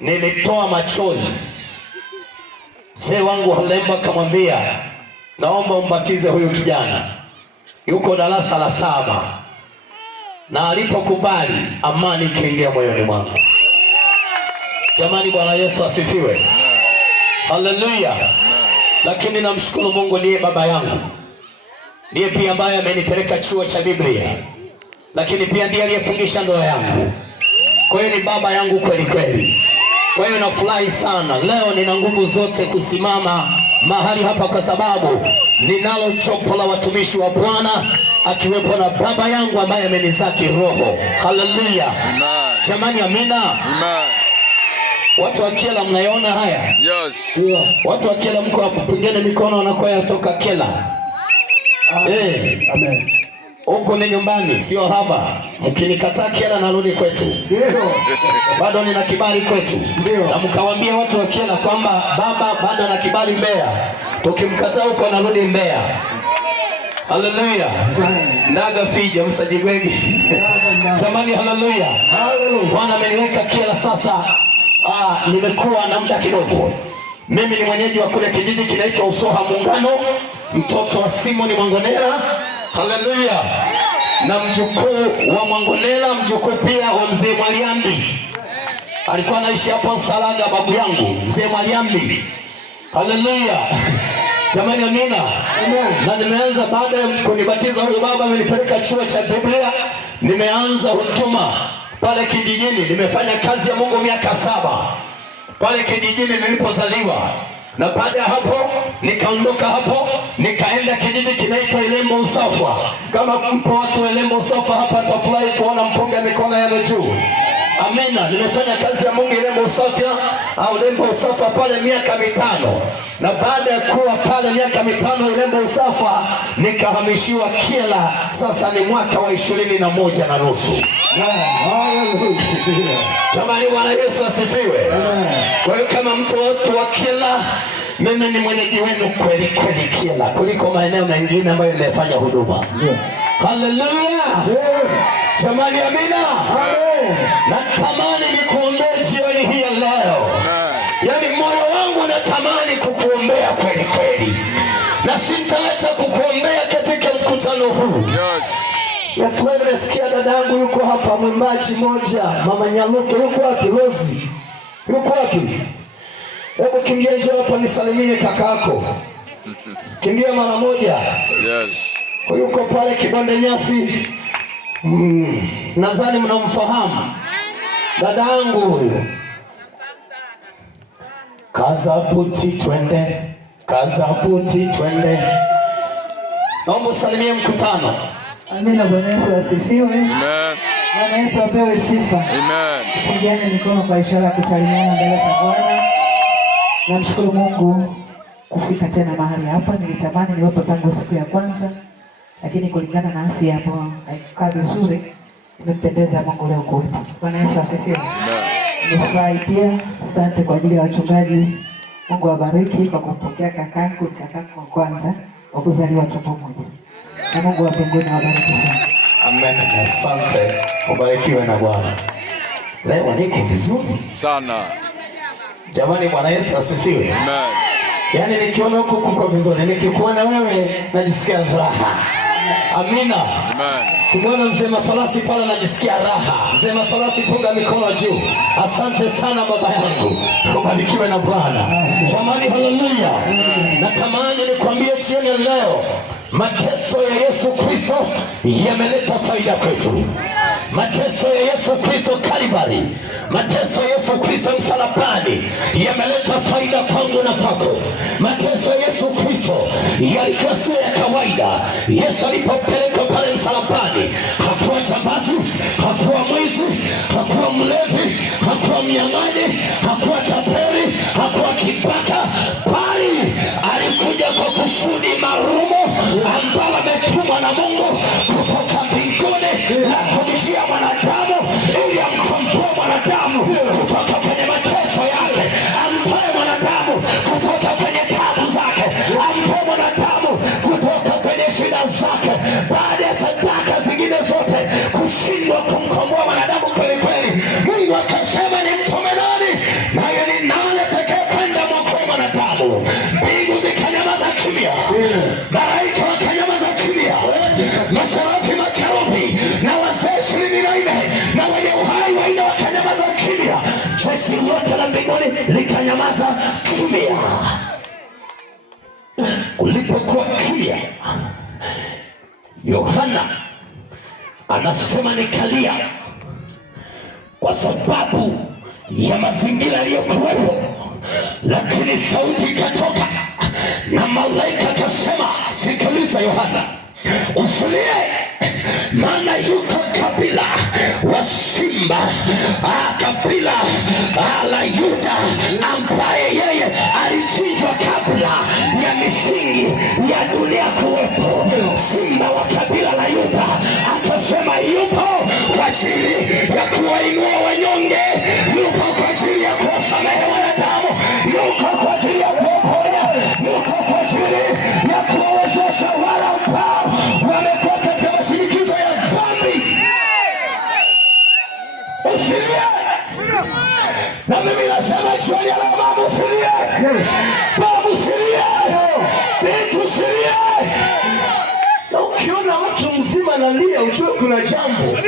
nilitoa machozi. Mzee wangu Halemba akamwambia, naomba umbatize huyu kijana, yuko darasa la 7. Na alipokubali, amani ikaingia moyoni mwangu. Jamani, Bwana Yesu asifiwe. Haleluya. Lakini namshukuru Mungu, ndiye baba yangu, ndiye pia ambaye amenipeleka chuo cha Biblia, lakini pia ndiye aliyefungisha ndoa yangu. Kwa hiyo ni baba yangu kweli kweli. Kwa hiyo nafurahi sana leo, nina nguvu zote kusimama mahali hapa kwa sababu ninalo jopo la watumishi wa Bwana, akiwepo na baba yangu ambaye amenizaa kiroho. Haleluya. Jamani, amina. Watu wa Kyela mnaiona haya? Yes. Watu wa Kyela mko hapo, pigeni mikono wanakoya kutoka Kyela. Amen. Huko ni nyumbani, sio haba. Mkinikataa Kyela narudi kwetu. Ndio. Bado nina kibali kwetu. Ndio. Na mkawaambia watu wa Kyela kwamba baba bado ana kibali Mbeya. Tukimkataa huko narudi Mbeya. Haleluya. Ndaga fija msajigwegi. Jamani, haleluya. Bwana ameniweka Kyela sasa. Nimekuwa na muda kidogo. Mimi ni mwenyeji wa kule kijiji kinaitwa Usoha Muungano, mtoto wa Simoni Mwangonela. Haleluya. Na mjukuu wa Mwangonela, mjukuu pia wa mzee Mwaliambi. Alikuwa anaishi hapo Nsalaga, babu yangu mzee Mwaliambi. Haleluya. Jamani, amina. Na nimeanza baada ya kunibatiza huyo baba amenipeleka chuo cha Biblia. Nimeanza huduma pale kijijini. Nimefanya kazi ya Mungu miaka 7 pale kijijini nilipozaliwa. Na baada ya hapo nikaondoka hapo, nikaenda kijiji kinaitwa Ilembo Usafa. Kama mpo watu wa Ilembo Usafa hapa, tafurahi kuona mpunga mikono yenu juu. Amina. Nimefanya kazi ya Mungu Ilembo Usafa au Ilembo Usafa pale miaka 5. Na baada ya kuwa pale miaka 5 Ilembo Usafa, nikahamishiwa Kyela. Sasa ni mwaka wa 21 na nusu. Jamani, Bwana Yesu asifiwe. Kwa hiyo kama mtu wa Kyela, mimi ni mwenyeji wenu kweli kweli Kyela, kuliko maeneo mengine ambayo nimefanya huduma. Haleluya. Jamani, amina. Natamani nikuombee jioni hii ya leo. Yaani moyo wangu unatamani kukuombea kweli kweli, na sitaacha kukuombea katika mkutano huu. Nafurahi nimesikia dadangu yuko hapa, mwimbaji moja, Mama Nyaluke. Yuko wapi? Rozi yuko wapi? Hebu kimbia njoo hapa nisalimie kakako. Kimbia mara moja. Yes. Yuko pale Kibonde Nyasi. Nadhani mnamfahamu dadangu huyo. Kazabuti twende, kazabuti twende. Naomba usalimie mkutano. Amina. Bwana Yesu asifiwe. Amen. Bwana Yesu apewe sifa. Amen. Pigiane mikono kwa ishara ya kusalimiana mbele za Bwana. Namshukuru Mungu kufika tena mahali hapa. Nilitamani niwepo tangu siku ya kwanza, lakini kulingana na afya ambayo haikukaa vizuri, nimempendeza Mungu leo kuwepo. Bwana Yesu asifiwe. Nimefurahi pia. Asante kwa ajili ya wachungaji. Mungu awabariki kwa kumpokea kakangu wa kwanza wa kuzaliwa tumbo moja. Na Mungu wa mbinguni awabariki sana. Amen. Asante. Ubarikiwe na Bwana. Leo niko vizuri sana. Jamani, Bwana Yesu asifiwe. Amen. Yaani nikiona huko kuko vizuri, nikikuona wewe najisikia raha. Amina. Amen. Kumwona mzee Mafarasi pale najisikia raha. Mzee Mafarasi, punga mikono juu. Asante sana baba yangu. Ubarikiwe na Bwana. Jamani, haleluya. Natamani nikwambie jioni leo, mateso ya Yesu Kristo yameleta faida kwetu. Mateso ya Yesu Kristo Calvary, mateso ya Yesu Kristo msalabani yameleta faida kwangu na kwako. Mateso ya Yesu Kristo yalikuwa sio ya kawaida. Yesu alipopelekwa pale msalabani, hakuwa jambazi, hakuwa mwizi, hakuwa mlevi, hakuwa mnyang'anyi, hakuwa tapeli, hakuwa kibaka, bali alikuja kwa kusudi marumo ambalo ametumwa na Mungu kutoka mbinguni na kumjia mwanadamu ili amkomboe mwanadamu kutoka kwenye mateso yake, amtoe mwanadamu kutoka kwenye taabu zake, amtoe mwanadamu kutoka kwenye shida zake. Baada ya sadaka zingine zote kushindwa kumkomboa mwanadamu kweli kweli, Mungu akasema nimtume nani? jeshi lote la mbinguni likanyamaza kimya. Kulipokuwa kimya, Yohana anasema nikalia kwa sababu ya mazingira yaliyokuwepo, lakini sauti ikatoka na malaika akasema, sikiliza Yohana, usilie, maana yuko kabila wa simba, kabila la Yuda, ambaye yeye alichinjwa kabla ya misingi ya dunia kuwepo. Simba wa kabila la Yuda akasema yupo kwa ajili ya kuwainua wanyonge, yupo kwa ajili ya kuwasamehe wanadamu, yuko kwa ajili ya kuwaponya, yuko kwa ajili ya kuwawezesha wale ambao wamekuwa katika mashinikizo ya dhambi. Usilie. Na mimi nasema jioni ya leo, mama usilie, baba usilie, binti usilie. Na ukiona mtu mzima analia, ujue kuna jambo.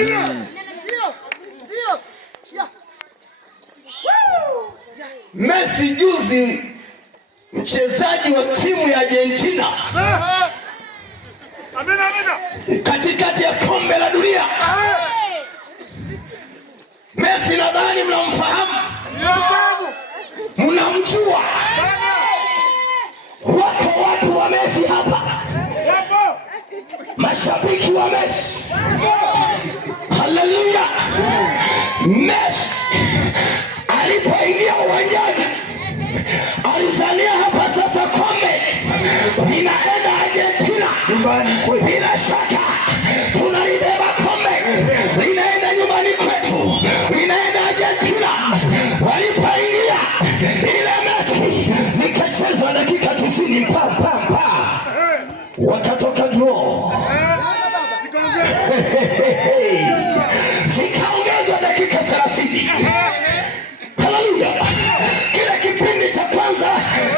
Messi juzi, mchezaji wa timu ya Argentina, katikati ya kombe la dunia, Messi nadhani mnamfahamu, mnamjua. Wako watu wa Messi hapa, mashabiki wa Messi. Haleluya. Messi alipoingia uwanjani alizania hapa sasa kombe linaenda Argentina. Bila shaka tunalibeba kombe, linaenda nyumbani kwetu, linaenda Argentina. Walipoingia ile mechi zikachezwa dakika 90 wakatoka draw. Zikaongezwa dakika 30. Haleluya. Kile kipindi cha kwanza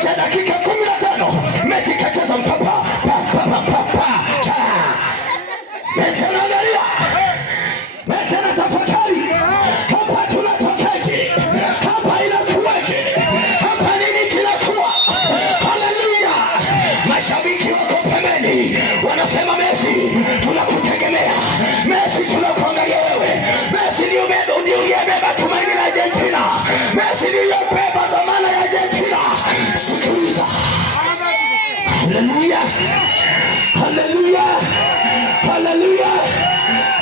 cha dakika 15 mechi kacheza mpapa cha. Messi anaangalia, Messi anatafakari, hapa tunatokaje? Hapa inakuwaje? Hapa nini kinakuwa? Haleluya. Mashabiki wako pembeni wanasema, Messi tunakutegemea, Messi tunakuangalia wewe, Messi ndio uliyebeba tumaini la Argentina, Messi ndio uliyebeba zamana ya Argentina. Sikiliza. Haleluya, haleluya, haleluya.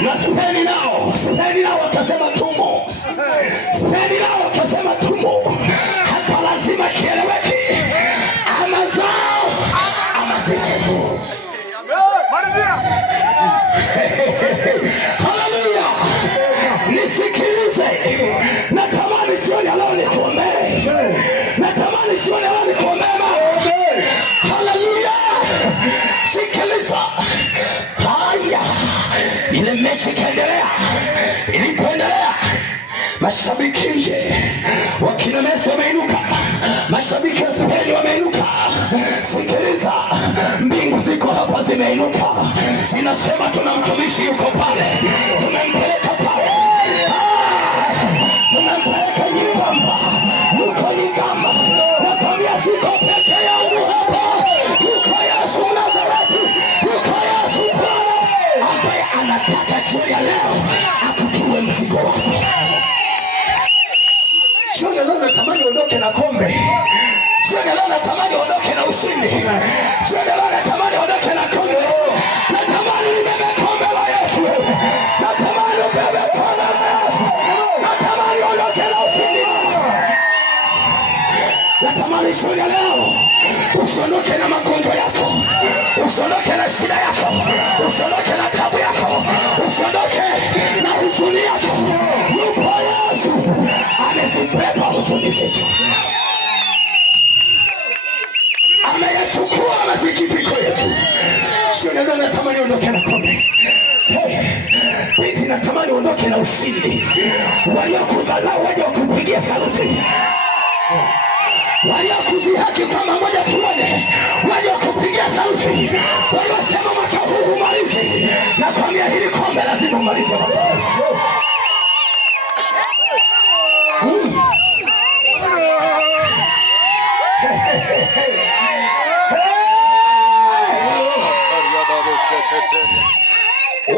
Na Spain nao wakasema tumo, Spain nao wakasema tumo. Hapa lazima kieleweke, ama zao ama zetu. Haleluya. Nisikilize, natamani jioni leo nikuombee, natamani jioni leo nikuombee. Haleluya. Sikiliza. Haya, ile mechi kaendelea. Ilipoendelea, mashabiki nje wakina Messi wameinuka, mashabiki wa Spain wameinuka. Sikiliza, mbingu ziko hapa zimeinuka, zinasema tuna mtumishi yuko pale, tumempeleka pale, tumempeleka Nyigamba, yuko Nyigamba. Nakwambia siko peke yangu hapa, yuko Yesu Mnazareti, yuko Yesu Bwana ambaye anataka jioni ya leo akutue mzigo wako. Jioni leo natamani uondoke na kombe, jioni leo natamani uondoke na ushindi, jioni leo natamani uondoke na kombe. Natamani ubebe kombe la Yesu, natamani ubebe kombe la Yesu, natamani uondoke na ushindi. Natamani jioni leo usiondoke na magonjwa yako, usiondoke na shida yako, usiondoke na tabu yako, usiondoke na huzuni yako. Yupo Yesu amezibeba huzuni zetu, ameyachukua masikitiko yetu. Jioni leo natamani uondoke na kombe. Binti, natamani uondoke na ushindi. Waliokudharau waje wakupigia saluti, waliokudhihaki kama moja tuone waje wakupigia sauti, waliosema mwaka huu humalizi. Nakwambia hili kombe lazima umalize mwaka huu.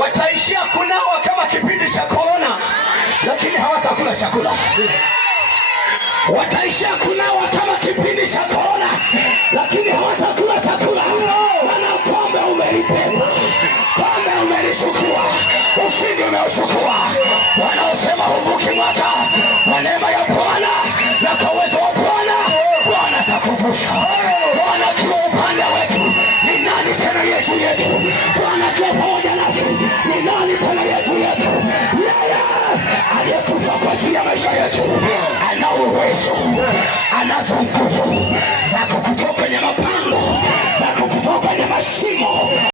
Wataishia kunawa kama kipindi cha korona, lakini hawatakula chakula. Wataishia kunawa kama kipindi cha korona, lakini hawatakula chakula. Maana kombe umelibeba, kombe umelichukua, ushindi umeuchukua. Wanaosema huvuki mwaka, kwa neema ya Bwana na kwa uwezo wa Bwana, Bwana atakuvusha. Bwana akiwa upande wetu, ni nani tena yetu yetu? Bwana akiwa pamoja nasi, ni nani tena yetu yetu? Yeye aliyekufa kwa ajili ya maisha yetu ana uwezo